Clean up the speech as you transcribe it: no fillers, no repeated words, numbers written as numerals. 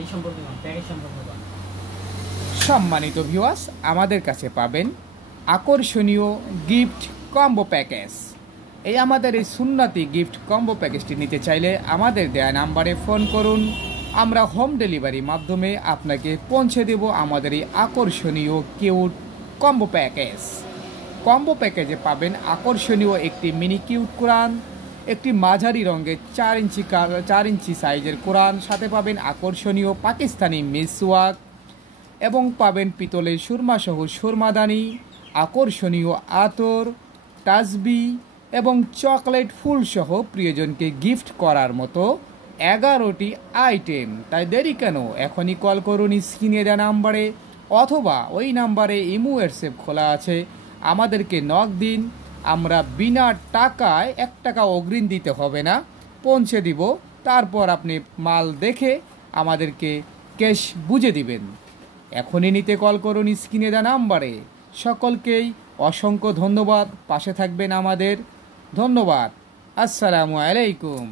এই সম্পর্কে প্যাকেজ সম্পর্কে বল। সম্মানিত ভিউয়ার্স, আমাদের কাছে পাবেন আকর্ষণীয় গিফট কম্বো প্যাকেজ। আমাদের এই সুন্নতি গিফট কম্বো প্যাকেজটি নিতে চাইলে আমাদের দেয়া নাম্বারে ফোন করুন। আমরা হোম ডেলিভারি মাধ্যমে আপনাকে পৌঁছে দেব আমাদের এই আকর্ষণীয় কিউট কম্বো প্যাকেজ। কম্বো প্যাকেজে পাবেন আকর্ষণীয় একটি মিনি কিউট কোরআন, একটি মাঝারি রঙের 4 ইঞ্চি সাইজের কোরআন, সাথে পাবেন আকর্ষণীয় পাকিস্তানি মিসওয়াক এবং পাবেন পিতলের সুরমাসহ সুরমাদানি, আকর্ষণীয় আতর, তাসবি এবং চকলেট ফুলসহ প্রিয়জনকে গিফট করার মতো 11টি আইটেম। তাই দেরি কেন, এখনই কল করুন স্ক্রিনে দেওয়া নাম্বারে, অথবা ওই নাম্বারে ইমো হোয়াটসঅ্যাপ খোলা আছে, আমাদেরকে নক দিন। আমরা বিনা টাকায় 1 টাকা অগ্রিম দিতে হবে না, পৌঁছে দিব। তারপর আপনি মাল দেখে আমাদেরকে ক্যাশ বুঝে দিবেন। এখনই নিতে কল করুন স্ক্রিনে দেওয়া নাম্বারে। সকলকেই অসংখ্য ধন্যবাদ, পাশে থাকবেন আমাদের। ধন্যবাদ। আসসালামু আলাইকুম।